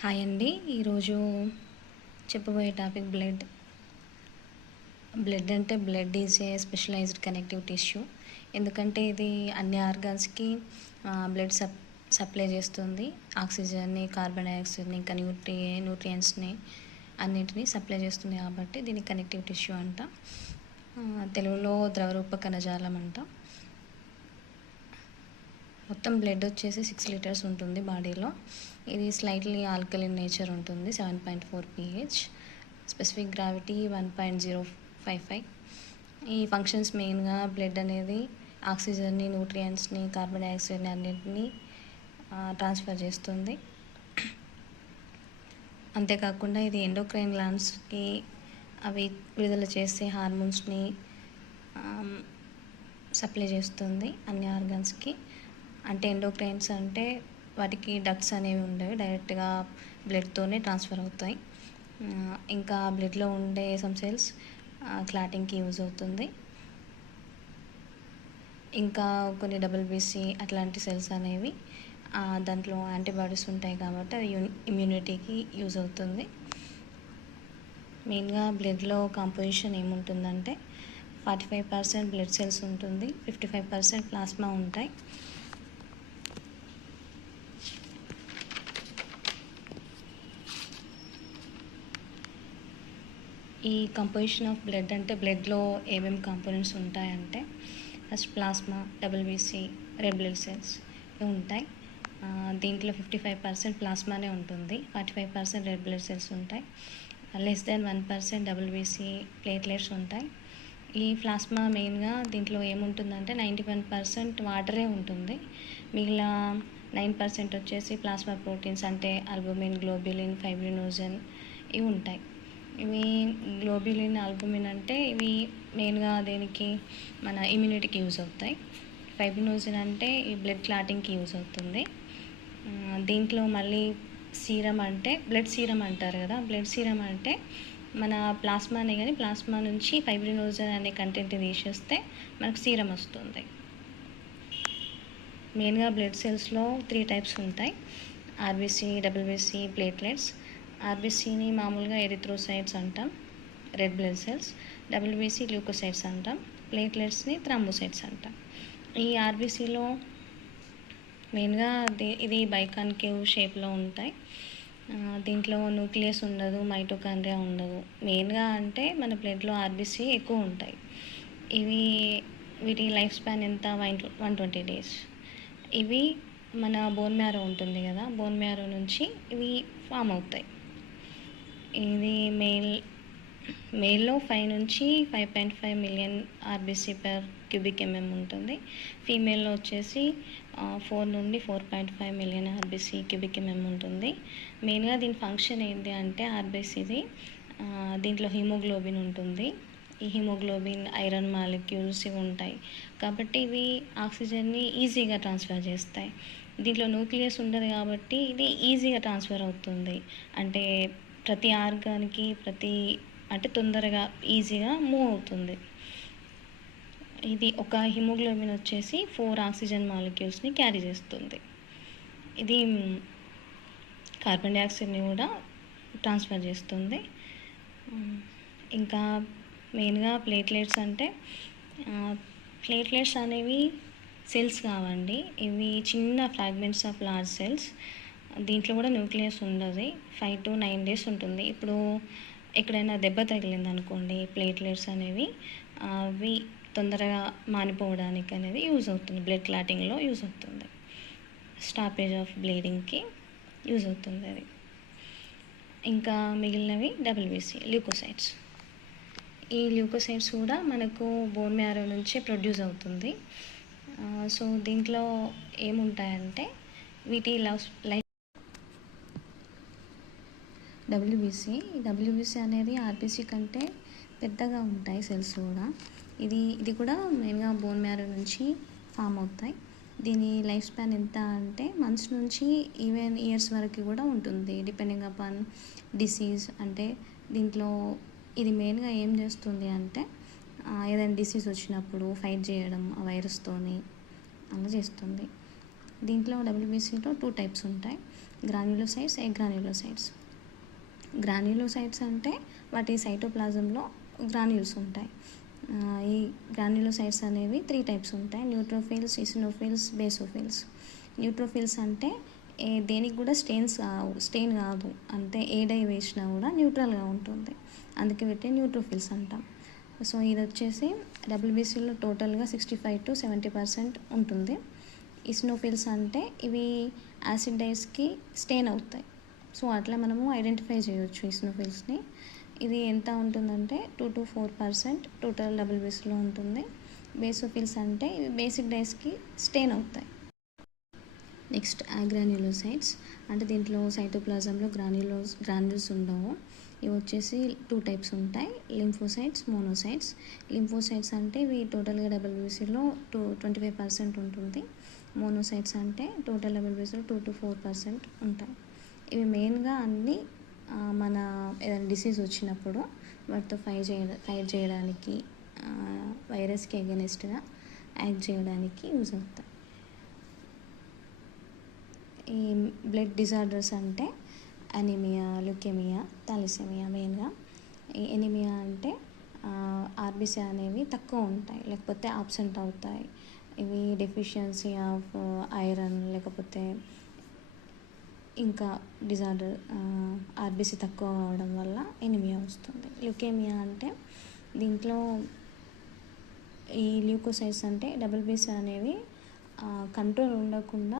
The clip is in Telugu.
హాయ్ అండి. ఈరోజు చెప్పబోయే టాపిక్ బ్లడ్. బ్లడ్ అంటే blood is a specialised connective tissue. ఎందుకంటే ఇది అన్ని ఆర్గాన్స్కి బ్లడ్ సప్లై చేస్తుంది. ఆక్సిజన్ని, కార్బన్ డైఆక్సైడ్ని, ఇంకా న్యూట్రియంట్స్ని అన్నింటినీ సప్లై చేస్తుంది కాబట్టి దీన్ని కనెక్టివ్ టిష్యూ అంట. తెలుగులో ద్రవరూప కణజాలం అంట. మొత్తం బ్లడ్ వచ్చేసి 6 లీటర్స్ ఉంటుంది బాడీలో. ఇది స్లైట్లీ ఆల్కలిన్ నేచర్ ఉంటుంది, 7.4 pH. Specific gravity 1.055. ఈ ఫంక్షన్స్ మెయిన్గా బ్లడ్ అనేది ఆక్సిజన్ని, న్యూట్రియంట్స్ని, కార్బన్ డైఆక్సైడ్ని అన్నింటినీ ట్రాన్స్ఫర్ చేస్తుంది. అంతేకాకుండా ఇది ఎండోక్రైన్ గ్లాండ్స్కి అవి విడుదల చేసే హార్మోన్స్ని సప్లై చేస్తుంది అన్ని ఆర్గాన్స్కి. అంటే ఎండోక్రైన్స్ అంటే వాటికి డక్ట్స్ అనేవి ఉండవు, డైరెక్ట్గా బ్లడ్తోనే ట్రాన్స్ఫర్ అవుతాయి. ఇంకా బ్లడ్లో ఉండే సమ్ సెల్స్ క్లాటింగ్కి యూజ్ అవుతుంది. ఇంకా కొన్ని WBC అట్లాంటి సెల్స్ అనేవి దాంట్లో యాంటీబాడీస్ ఉంటాయి కాబట్టి అది ఇమ్యూనిటీకి యూజ్ అవుతుంది. మెయిన్గా బ్లడ్లో కాంపోజిషన్ ఏముంటుందంటే 45% బ్లడ్ సెల్స్ ఉంటుంది, 55% ప్లాస్మా ఉంటాయి. ఈ కంపోజిషన్ ఆఫ్ బ్లడ్ అంటే బ్లడ్లో ఏమేమి కాంపోనెంట్స్ ఉంటాయంటే first plasma, WBC, red blood cells ఇవి ఉంటాయి. దీంట్లో 55% ప్లాస్మానే ఉంటుంది, 45% రెడ్ బ్లడ్ సెల్స్ ఉంటాయి, లెస్ దెన్ 1% WBC ప్లేట్లెట్స్ ఉంటాయి. ఈ ప్లాస్మా మెయిన్గా దీంట్లో ఏముంటుందంటే 91% వాటరే ఉంటుంది. మిగిలిన 9% వచ్చేసి ప్లాస్మా ప్రోటీన్స్ అంటే ఆల్బుమిన్, గ్లోబ్యులిన్, ఫైబ్రినోజన్ ఇవి ఉంటాయి. ఇవి గ్లోబ్యులిన్, ఆల్బుమిన్ అంటే ఇవి మెయిన్గా దేనికి మన ఇమ్యూనిటీకి యూజ్ అవుతాయి. ఫైబ్రినోజన్ అంటే ఈ బ్లడ్ క్లాటింగ్కి యూజ్ అవుతుంది. దీంట్లో మళ్ళీ సీరం అంటే బ్లడ్ సీరం అంటారు కదా, బ్లడ్ సీరం అంటే మన ప్లాస్మానే కానీ ప్లాస్మా నుంచి ఫైబ్రినోజన్ అనే కంటెంట్ తీసేస్తే మనకు సీరం వస్తుంది. మెయిన్గా బ్లడ్ సెల్స్లో 3 టైప్స్ ఉంటాయి, RBC, WBC, ప్లేట్లెట్స్. RBCని మామూలుగా ఎరిథ్రోసైట్స్ అంటాం, red blood cells. WBC leukocytes అంటాం, ప్లేట్లెట్స్ని థ్రాంబోసైట్స్ అంటాం. ఈ RBCలో మెయిన్గా ఇది బైకాన్కేవ్ షేప్లో ఉంటాయి. దీంట్లో న్యూక్లియస్ ఉండదు, మైటోకాండ్రియా ఉండదు. మెయిన్గా అంటే మన బ్లడ్లో RBC ఎక్కువ ఉంటాయి. వీటి లైఫ్ స్పాన్ ఎంత, 120 days. ఇవి మన బోన్ మ్యారో ఉంటుంది కదా, బోన్ మ్యారో నుంచి ఇవి ఫామ్ అవుతాయి. ఇది మేల్లో 5 నుంచి 5.5 million RBC per cubic mm ఉంటుంది. ఫీమేల్లో వచ్చేసి 4 నుండి 4.5 మిలియన్ RBC cubic mm ఉంటుంది. మెయిన్గా దీని ఫంక్షన్ ఏంటి అంటే RBCది దీంట్లో హిమోగ్లోబిన్ ఉంటుంది. ఈ హిమోగ్లోబిన్, ఐరన్ మాలిక్యూల్స్ ఇవి ఉంటాయి కాబట్టి ఇవి ఆక్సిజన్ని ఈజీగా ట్రాన్స్ఫర్ చేస్తాయి. దీంట్లో న్యూక్లియస్ ఉండదు కాబట్టి ఇది ఈజీగా ట్రాన్స్ఫర్ అవుతుంది. అంటే ప్రతి ఆర్గాన్కి అంటే తొందరగా ఈజీగా మూవ్ అవుతుంది. ఇది ఒక హిమోగ్లోబిన్ వచ్చేసి 4 ఆక్సిజన్ మాలిక్యూల్స్ని క్యారీ చేస్తుంది. ఇది కార్బన్ డైఆక్సైడ్ని కూడా ట్రాన్స్ఫర్ చేస్తుంది. ఇంకా మెయిన్గా ప్లేట్లెట్స్ అంటే ప్లేట్లెట్స్ అనేవి సెల్స్ కావండి, ఇవి చిన్న ఫ్రాగ్మెంట్స్ ఆఫ్ లార్జ్ సెల్స్. దీంట్లో కూడా న్యూక్లియస్ ఉండదు, 5 to 9 days ఉంటుంది. ఇప్పుడు ఎక్కడైనా దెబ్బ తగిలింది అనుకోండి, ప్లేట్లెట్స్ అనేవి అవి తొందరగా మానిపోవడానికి అనేది యూజ్ అవుతుంది, బ్లడ్ క్లాటింగ్లో యూజ్ అవుతుంది, స్టాపేజ్ ఆఫ్ బ్లీడింగ్కి యూజ్ అవుతుంది అది. ఇంకా మిగిలినవి WBC ల్యూకోసైట్స్. ఈ ల్యూకోసైట్స్ కూడా మనకు బోన్ మ్యారో నుంచే ప్రొడ్యూస్ అవుతుంది. సో దీంట్లో ఏముంటాయంటే వీటి లైఫ్ WBC అనేది RBC కంటే పెద్దగా ఉంటాయి సెల్స్ కూడా. ఇది కూడా మెయిన్గా బోన్ మ్యారో నుంచి ఫామ్ అవుతాయి. దీని లైఫ్ స్పాన్ ఎంత అంటే మంత్స్ నుంచి ఈవెన్ ఇయర్స్ వరకు కూడా ఉంటుంది, డిపెండింగ్ అపాన్ డిసీజ్. అంటే దీంట్లో ఇది మెయిన్గా ఏం చేస్తుంది అంటే ఏదైనా డిసీజ్ వచ్చినప్పుడు ఫైట్ చేయడం ఆ వైరస్తోని అలా చేస్తుంది. దీంట్లో WBCలో 2 టైప్స్ ఉంటాయి, గ్రాన్యులోసైట్స్, ఎగ్రాన్యులోసైట్స్. గ్రాన్యులోసైట్స్ అంటే వాటి సైటోప్లాజంలో గ్రాన్యూల్స్ ఉంటాయి. ఈ గ్రాన్యులోసైట్స్ అనేవి 3 టైప్స్ ఉంటాయి: న్యూట్రోఫిల్స్, ఈసినోఫిల్స్, బేసోఫిల్స్. న్యూట్రోఫిల్స్ అంటే దేనికి కూడా స్టెయిన్ కాదు, అంటే ఏ డై వేసినా కూడా న్యూట్రల్గా ఉంటుంది, అందుకే వీటిని న్యూట్రోఫిల్స్ అంటాం. సో ఇది వచ్చేసి డబ్ల్యూబీసీలో టోటల్గా 65 to 70% ఉంటుంది. ఈసినోఫిల్స్ అంటే ఇవి యాసిడ్ డైస్కి స్టెయిన్ అవుతాయి. సో అట్లా మనము ఐడెంటిఫై చేయొచ్చు ఈసినోఫిల్స్ని. ఇది ఎంత ఉంటుందంటే 2 to 4% టోటల్ డబ్ల్యూబీసీలో ఉంటుంది. బేసోఫిల్స్ అంటే ఇవి బేసిక్ డైస్కి స్టెయిన్ అవుతాయి. నెక్స్ట్ గ్రాన్యులోసైట్స్ అంటే దీంట్లో సైటోప్లాజంలో గ్రాన్యూల్స్ ఉండవు. ఇవి వచ్చేసి 2 టైప్స్ ఉంటాయి: లింఫోసైట్స్, మోనోసైట్స్. లింఫోసైట్స్ అంటే ఇవి టోటల్గా డబ్ల్యూబీసీలో 25% ఉంటుంది. మోనోసైట్స్ అంటే టోటల్ డబ్ల్యూబీసీలో 2 to 4% ఉంటాయి. ఇవి మెయిన్గా అన్నీ మన ఏదైనా డిసీజ్ వచ్చినప్పుడు వాటితో ఫైట్ చేయడానికి, వైరస్కి అగెనిస్ట్గా యాక్ట్ చేయడానికి యూజ్ అవుతాయి. ఈ బ్లడ్ డిజార్డర్స్ అంటే అనీమియా, ల్యూకేమియా, థాలసీమియా మెయిన్గా. ఈ ఎనీమియా అంటే ఆర్బీసీ అనేవి తక్కువ ఉంటాయి, లేకపోతే ఆబ్సెంట్ అవుతాయి. ఇవి డెఫిషియన్సీ ఆఫ్ ఐరన్, లేకపోతే ఇంకా డిజార్డర్ ఆర్బీసీ తక్కువ అవడం వల్ల ఎనీమియా వస్తుంది. ల్యూకేమియా అంటే దీంట్లో ఈ ల్యూకోసైట్స్ అంటే డబ్ల్యూబీసీ అనేవి కంట్రోల్ ఉండకుండా